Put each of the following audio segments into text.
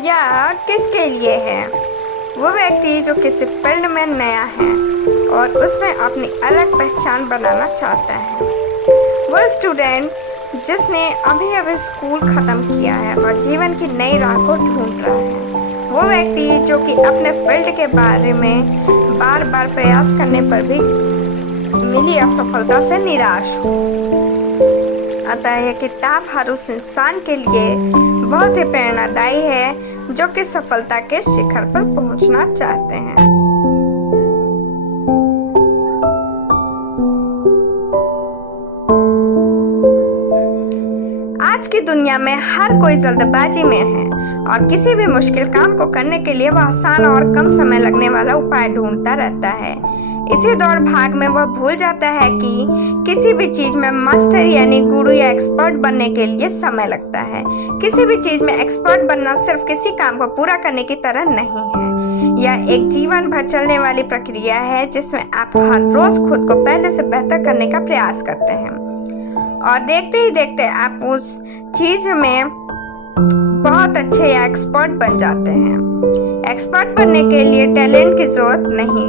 या किसके लिए है? वो व्यक्ति जो किसी फील्ड में नया है और उसमें अपनी अलग पहचान बनाना चाहता है। वो स्टूडेंट जिसने अभी स्कूल ख़त्म किया है और जीवन की नई राह को ढूंढ रहा है। वो व्यक्ति जो कि अपने फील्ड के बारे में बार बार प्रयास करने पर भी मिली असफलता से निराश हो। अतः यह किताब हर उस इंसान के लिए बहुत ही प्रेरणादायी है जो कि सफलता के शिखर पर पहुंचना चाहते हैं। आज की दुनिया में हर कोई जल्दबाजी में है और किसी भी मुश्किल काम को करने के लिए वह आसान और कम समय लगने वाला उपाय ढूंढता रहता है। इसी दौड़ भाग में वह भूल जाता है कि किसी भी चीज में मास्टर यानी गुरु या एक्सपर्ट बनने के लिए समय लगता है। किसी भी चीज में एक्सपर्ट बनना सिर्फ किसी काम को पूरा करने की तरह नहीं है। यह एक जीवन भर चलने वाली प्रक्रिया है जिसमें आप हर रोज खुद को पहले से बेहतर करने का प्रयास करते हैं और देखते ही देखते आप उस चीज में बहुत अच्छे या एक्सपर्ट बन जाते हैं। एक्सपर्ट बनने के लिए टैलेंट की जरूरत नहीं,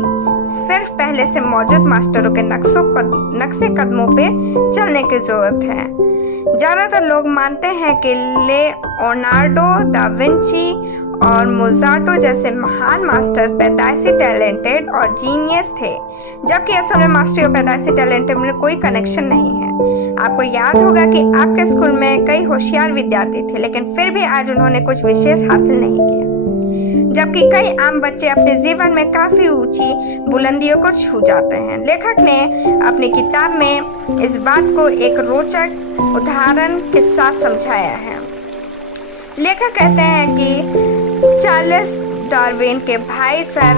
सिर्फ पहले से मौजूद मास्टरों के नक्शे कदमों पे चलने की जरूरत है। ज्यादातर लोग मानते हैं कि लियोनार्डो दा विंची और मोजार्टो जैसे महान मास्टर्स पैदाइशी टैलेंटेड और जीनियस थे, जबकि असल में मास्टरी और पैदाइशी टैलेंटेड में कोई कनेक्शन नहीं है। आपको याद होगा कि आपके स्कूल में कई होशियार विद्यार्थी थे, लेकिन फिर भी आज उन्होंने कुछ विशेष हासिल नहीं किया, जबकि कई आम बच्चे अपने जीवन में काफी ऊंची बुलंदियों को छू जाते हैं। लेखक ने अपनी किताब में इस बात को एक रोचक उदाहरण के साथ समझाया है। लेखक कहते हैं कि चार्ल्स डार्विन के भाई सर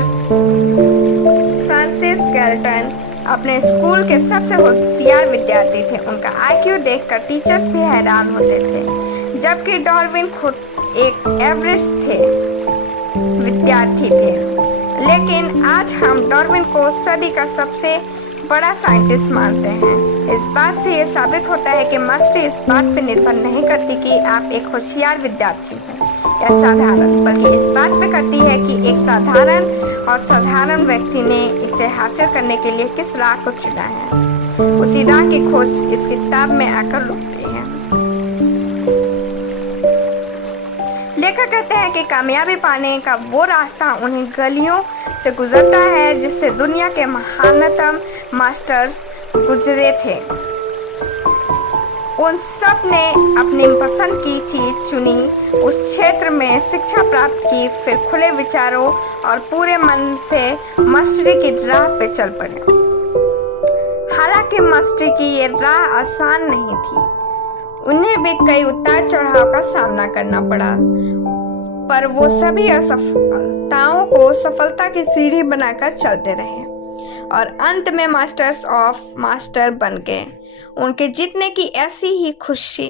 फ्रांसिस गैल्टन अपने स्कूल के सबसे होशियार विद्यार्थी थे। उनका आईक्यू देखकर टीचर्स भी हैरान होते थे, जबकि डार्विन खुद एक एवरेज विद्यार्थी थे। लेकिन आज हम डार्विन को सदी का सबसे बड़ा साइंटिस्ट मानते हैं। इस बात से यह साबित होता है कि मास्टरी इस बात पर निर्भर नहीं करती कि आप एक होशियार विद्यार्थी हैं या साधारण, बल्कि इस बात पर करती है कि एक साधारण और साधारण व्यक्ति ने इसे हासिल करने के लिए किस राह को चुना है। उसी राह की खोज इस किताब में आकर रुकती है। लेखक कहते हैं कि कामयाबी पाने का वो रास्ता उन्हीं गलियों से गुजरता है जिससे दुनिया के महानतम मास्टर्स गुजरे थे। उन सब ने अपनी पसंद की चीज चुनी, उस क्षेत्र में शिक्षा प्राप्त की, फिर खुले विचारों और पूरे मन से मास्टरी की राह पे चल पड़े। हालांकि मास्टरी की ये राह आसान नहीं थी, उन्हें भी कई उतार चढ़ाव का सामना करना पड़ा, पर वो सभी असफलताओं को सफलता की सीढ़ी बनाकर चलते रहे और अंत में मास्टर्स ऑफ मास्टर बन गए। उनके जीतने की ऐसी ही खुशी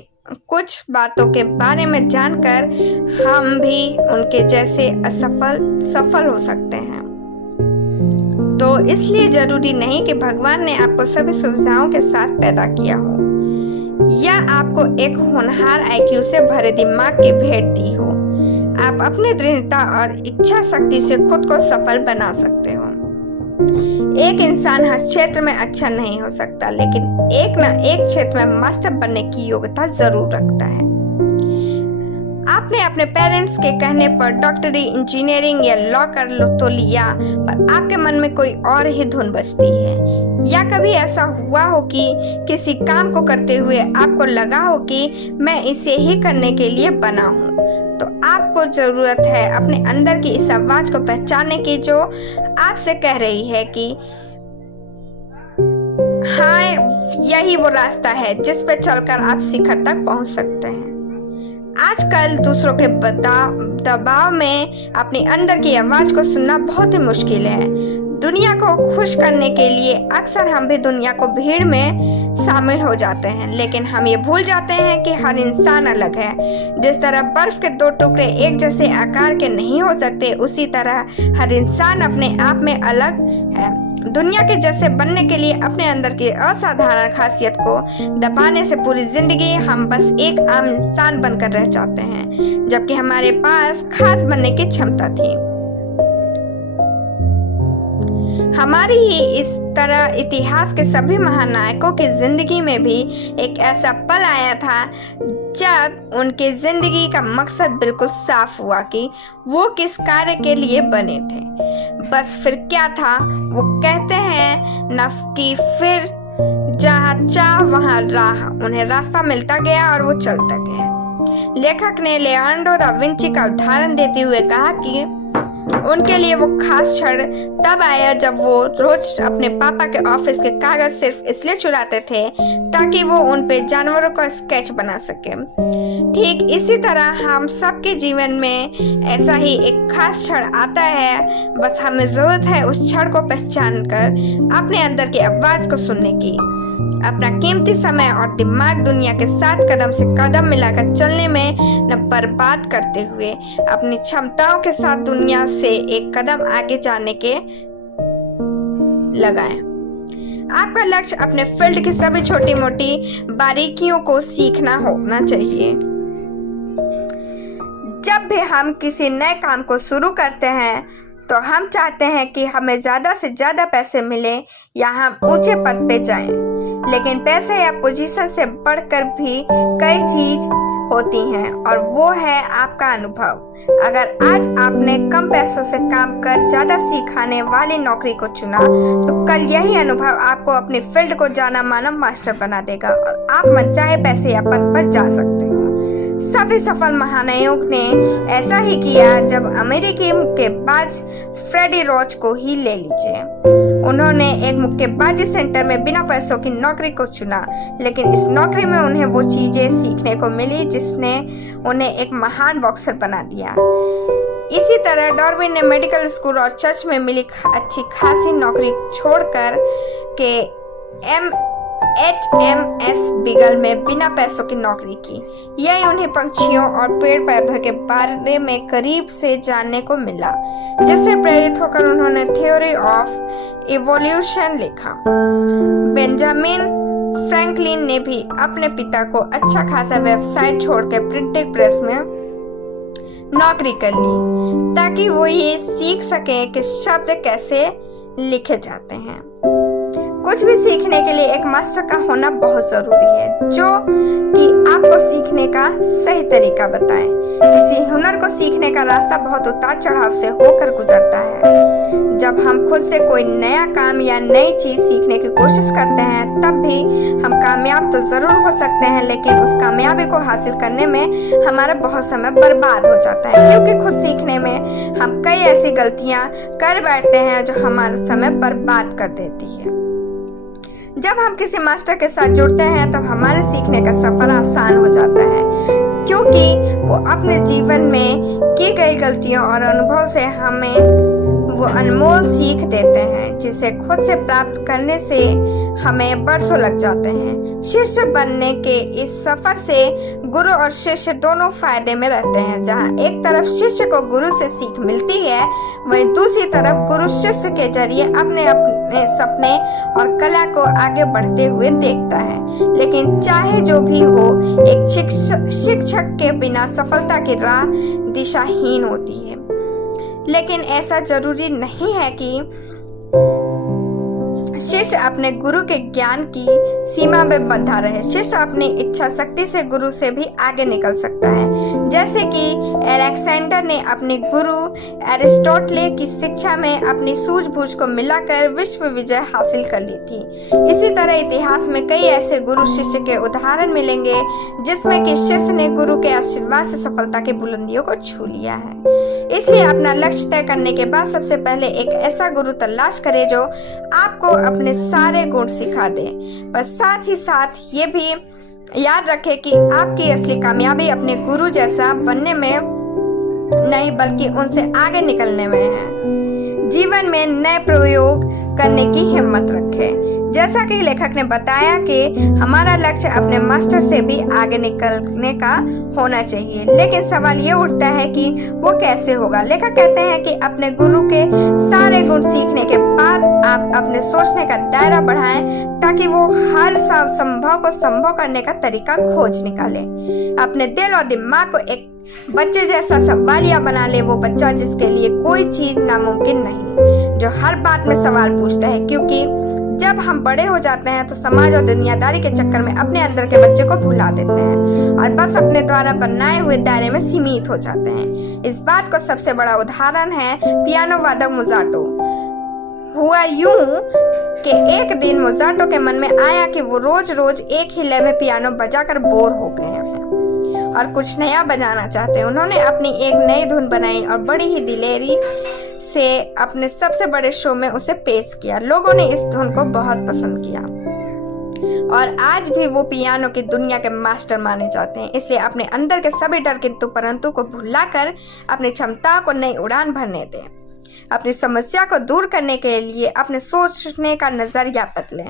कुछ बातों के बारे में जानकर हम भी उनके जैसे सफल हो सकते हैं। तो इसलिए जरूरी नहीं कि भगवान ने आपको सभी सुविधाओं के साथ पैदा किया हो या आपको एक होनहार आईक्यू से भरे दिमाग की भेंट दी हो। आप अपनी दृढ़ता और इच्छा शक्ति से खुद को सफल बना सकते हो। एक इंसान हर क्षेत्र में अच्छा नहीं हो सकता, लेकिन एक न एक क्षेत्र में मास्टर बनने की योग्यता जरूर रखता है। आपने अपने पेरेंट्स के कहने पर डॉक्टरी, इंजीनियरिंग या लॉ कर तो लिया, पर आपके मन में कोई और ही धुन बजती है। या कभी ऐसा हुआ हो कि किसी काम को करते हुए आपको लगा हो कि मैं इसे ही करने के लिए बना हूँ, तो आपको जरूरत है अपने अंदर की इस आवाज को पहचानने की जो आपसे कह रही है कि हाँ, यही वो रास्ता है जिस पर चलकर आप शिखर तक पहुंच सकते हैं। आजकल दूसरों के दबाव में अपने अंदर की आवाज को सुनना बहुत ही मुश्किल है। दुनिया को खुश करने के लिए अक्सर हम भी दुनिया को भीड़ में शामिल हो जाते हैं, लेकिन हम ये भूल जाते हैं कि हर इंसान अलग है। जिस तरह बर्फ के दो टुकड़े एक जैसे आकार के नहीं हो सकते, उसी तरह हर इंसान अपने आप में अलग है। दुनिया के जैसे बनने के लिए अपने अंदर की असाधारण खासियत को दबाने से पूरी जिंदगी हम बस एक आम इंसान बनकर रह जाते हैं, जबकि हमारे पास खास बनने की क्षमता थी। हमारी ही इस तरह इतिहास के सभी महानायकों की जिंदगी में भी एक ऐसा पल आया था जब उनके जिंदगी का मकसद बिल्कुल साफ हुआ कि वो किस कार्य के लिए बने थे। बस फिर क्या था, वो कहते हैं न कि फिर जहाँ चाह वहाँ राह, उन्हें रास्ता मिलता गया और वो चलता गया। लेखक ने लियोनार्डो दा विंची का उदाहरण देते हुए कहा कि उनके लिए वो खास क्षण तब आया जब वो रोज अपने पापा के ऑफिस के कागज सिर्फ इसलिए चुराते थे ताकि वो उन पे जानवरों का स्केच बना सके। ठीक इसी तरह हम सबके जीवन में ऐसा ही एक खास क्षण आता है, बस हमें जरूरत है उस क्षण को पहचान कर अपने अंदर की आवाज को सुनने की। अपना कीमती समय और दिमाग दुनिया के साथ कदम से कदम मिलाकर चलने में न बर्बाद करते हुए अपनी क्षमताओं के साथ दुनिया से एक कदम आगे जाने के लगाएं। आपका लक्ष्य अपने फील्ड की सभी छोटी मोटी बारीकियों को सीखना होना चाहिए। जब भी हम किसी नए काम को शुरू करते हैं तो हम चाहते हैं कि हमें ज्यादा से ज्यादा पैसे मिले या हम ऊंचे पद पे जाएं। लेकिन पैसे या पोजीशन से बढ़कर भी कई चीज होती हैं और वो है आपका अनुभव। अगर आज आपने कम पैसों से काम कर ज्यादा सिखाने वाली नौकरी को चुना तो कल यही अनुभव आपको अपनी फील्ड को जाना माना मास्टर बना देगा और आप मनचाहे पैसे या पद पर जा सकते हैं। सभी सफल महानायकों ने ऐसा ही किया। जब अमेरिकी मुक्केबाज फ्रेडी रोच को ही ले लीजिए, उन्होंने एक मुक्केबाजी सेंटर में बिना पैसों की नौकरी को चुना, लेकिन इस नौकरी में उन्हें वो चीजें सीखने को मिली जिसने उन्हें एक महान बॉक्सर बना दिया। इसी तरह डार्विन ने मेडिकल स्कूल और चर्च में मिली अच्छी खासी नौकरी छोड़कर के HMS बीगल में बिना पैसों की नौकरी की। यही उन्हें पंछियों और पेड़ पौधों के बारे में करीब से जानने को मिला, जिससे प्रेरित होकर उन्होंने थ्योरी ऑफ इवोल्यूशन लिखा। बेंजामिन फ्रैंकलिन ने भी अपने पिता को अच्छा खासा व्यवसाय छोड़कर प्रिंटिंग प्रेस में नौकरी कर ली ताकि वो ये सीख सके कि शब्द कैसे लिखे जाते हैं। कुछ भी सीखने के लिए एक मास्टर का होना बहुत जरूरी है जो कि आपको सीखने का सही तरीका बताए। किसी हुनर को सीखने का रास्ता बहुत उतार चढ़ाव से होकर गुजरता है। जब हम खुद से कोई नया काम या नई चीज सीखने की कोशिश करते हैं तब भी हम कामयाब तो जरूर हो सकते हैं, लेकिन उस कामयाबी को हासिल करने में हमारा बहुत समय बर्बाद हो जाता है, क्योंकि खुद सीखने में हम कई ऐसी गलतियां कर बैठते हैं जो हमारा समय बर्बाद कर देती है। जब हम किसी मास्टर के साथ जुड़ते हैं तब हमारे सीखने का सफर आसान हो जाता है, क्योंकि वो अपने जीवन में की गई गलतियों और अनुभव से हमें वो अनमोल सीख देते हैं जिसे खुद से प्राप्त करने से हमें बरसों लग जाते हैं। शिष्य बनने के इस सफर से गुरु और शिष्य दोनों फायदे में रहते हैं। जहाँ एक तरफ शिष्य को गुरु से सीख मिलती है, वहीं दूसरी तरफ गुरु शिष्य के जरिए अपने अपने सपने और कला को आगे बढ़ते हुए देखता है। लेकिन चाहे जो भी हो, एक शिक्षक के बिना सफलता की राह दिशाहीन होती है। लेकिन ऐसा जरूरी नहीं है कि शिष्य अपने गुरु के ज्ञान की सीमा में बंधा रहे। शिष्य अपनी इच्छा शक्ति से गुरु से भी आगे निकल सकता है, जैसे कि अलेक्जेंडर ने अपने गुरु एरिस्टोटले की शिक्षा में अपनी सूझबूझ को मिलाकर विश्व विजय हासिल कर ली थी। इसी तरह इतिहास में कई ऐसे गुरु शिष्य के उदाहरण मिलेंगे जिसमें कि शिष्य ने गुरु के आशीर्वाद से सफलता की बुलंदियों को छू लिया है। इसलिए अपना लक्ष्य तय करने के बाद सबसे पहले एक ऐसा गुरु तलाश करें जो आपको अपने सारे गुण सिखा दे। पर साथ ही साथ ये भी याद रखें कि आपकी असली कामयाबी अपने गुरु जैसा बनने में नहीं बल्कि उनसे आगे निकलने में है। जीवन में नए प्रयोग करने की हिम्मत रखें। जैसा कि लेखक ने बताया कि हमारा लक्ष्य अपने मास्टर से भी आगे निकलने का होना चाहिए, लेकिन सवाल ये उठता है कि वो कैसे होगा। लेखक कहते हैं कि अपने गुरु के सारे गुण सीखने के बाद आप अपने सोचने का दायरा बढ़ाएं ताकि वो हर संभव को संभव करने का तरीका खोज निकाले। अपने दिल और दिमाग को एक बच्चे जैसा सवालिया बना ले, वो बच्चा जिसके लिए कोई चीज नामुमकिन नहीं, जो हर बात में सवाल पूछता है, क्योंकि जब हम बड़े हो जाते हैं तो समाज और दुनियादारी के चक्कर में अपने अंदर के बच्चे को भुला देते हैं और बस अपने द्वारा बनाए हुए दायरे में सीमित हो जाते हैं। इस बात का सबसे बड़ा उदाहरण है पियानो वादक मोजार्टो। हुआ यूं कि एक दिन मोजार्टो के मन में आया कि वो रोज रोज एक ही लय में पियानो बजाकर बोर हो गए हैं और कुछ नया बजाना चाहते हैं। उन्होंने अपनी एक नई धुन बनाई और बड़ी ही दिलेरी से अपने सबसे बड़े शो में उसे पेश किया। लोगों ने इस धुन को बहुत पसंद किया और आज भी वो पियानो की दुनिया के मास्टर माने जाते हैं। इसे अपने अंदर के सभी डर किंतु परंतु को भुलाकर अपनी क्षमता को नई उड़ान भरने दें। अपनी समस्या को दूर करने के लिए अपने सोचने का नजरिया बदलें।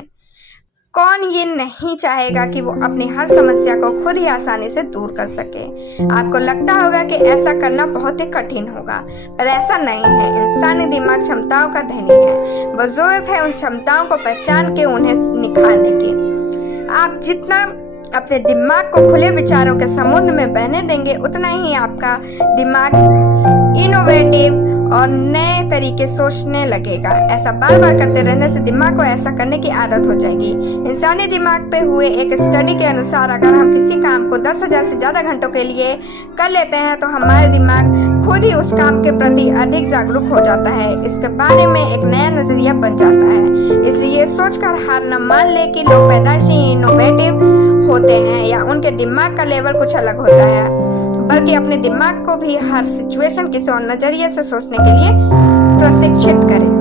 कौन ये नहीं चाहेगा कि वो अपनी हर समस्या को खुद ही आसानी से दूर कर सके। आपको लगता होगा कि ऐसा करना बहुत ही कठिन होगा, पर ऐसा नहीं है। इंसानी दिमाग क्षमताओं का धनी है, बस जरूरत है उन क्षमताओं को पहचान के उन्हें निखारने की। आप जितना अपने दिमाग को खुले विचारों के समुद्र में बहने देंगे, उतना ही आपका दिमाग इनोवेटिव और नए तरीके सोचने लगेगा। ऐसा बार बार करते रहने से दिमाग को ऐसा करने की आदत हो जाएगी। इंसानी दिमाग पे हुए एक स्टडी के अनुसार अगर हम किसी काम को 10,000 से ज्यादा घंटों के लिए कर लेते हैं तो हमारे दिमाग खुद ही उस काम के प्रति अधिक जागरूक हो जाता है। इसके बारे में एक नया नजरिया बन जाता है। इसलिए सोचकर हार न मान ले कि लोग पैदाइशी इनोवेटिव होते हैं या उनके दिमाग का लेवल कुछ अलग होता है, बल्कि अपने दिमाग को भी हर सिचुएशन किसी और नजरिए से सोचने के लिए प्रशिक्षित करें।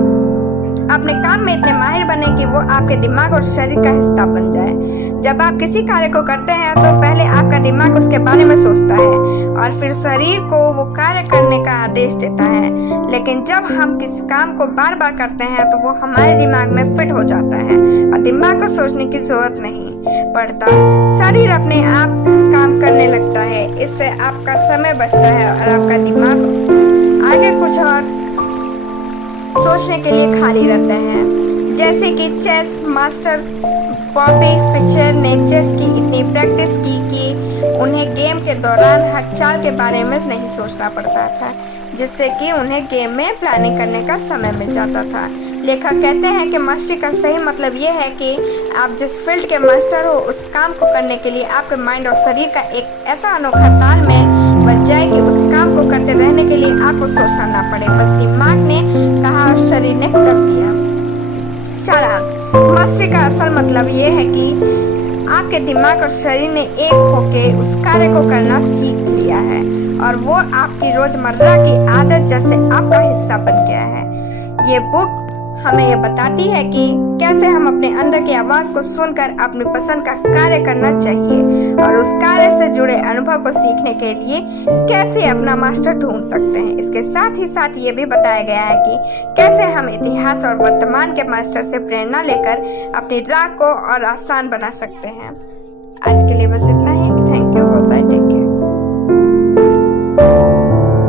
अपने काम में इतने माहिर बने कि वो आपके दिमाग और शरीर का हिस्सा बन जाए। जब आप किसी कार्य को करते हैं तो पहले आपका दिमाग उसके बारे में सोचता है और फिर शरीर को वो कार्य करने का आदेश देता है। लेकिन जब हम किसी काम को बार बार करते हैं तो वो हमारे दिमाग में फिट हो जाता है और दिमाग को सोचने की जरूरत नहीं पड़ता। शरीर अपने आप काम करने लगता है। इससे आपका समय बचता है और आपका दिमाग आगे कुछ और सोचने के लिए खाली रहते हैं। जैसे कि चेस मास्टर बॉबी फिशर ने चेस की इतनी प्रैक्टिस की कि उन्हें गेम के दौरान हर चाल के बारे में नहीं सोचना पड़ता था, जिससे कि उन्हें गेम में प्लानिंग करने का समय मिल जाता था। लेखक कहते हैं कि मास्टरी का सही मतलब ये है कि आप जिस फील्ड के मास्टर हो उस काम को करने के लिए आपके माइंड और शरीर का एक ऐसा अनोखा तालमेल बन जाए कि उस काम को करते रहने के लिए आपको सोचना ना पड़े। बस दिमाग ने कहा और शरीर ने कर दिया। सारांश, मास्टरी का असल मतलब ये है कि आपके दिमाग और शरीर ने एक होके उस कार्य को करना सीख लिया है और वो आपकी रोजमर्रा की आदत जैसे आपका हिस्सा बन गया है। ये बुक हमें ये बताती है कि कैसे हम अपने अंदर की आवाज को सुनकर अपनी पसंद का कार्य करना चाहिए और उस कार्य से जुड़े अनुभव को सीखने के लिए कैसे अपना मास्टर ढूंढ सकते हैं। इसके साथ ही साथ ये भी बताया गया है कि कैसे हम इतिहास और वर्तमान के मास्टर से प्रेरणा लेकर अपनी राह को और आसान बना सकते हैं। आज के लिए बस इतना।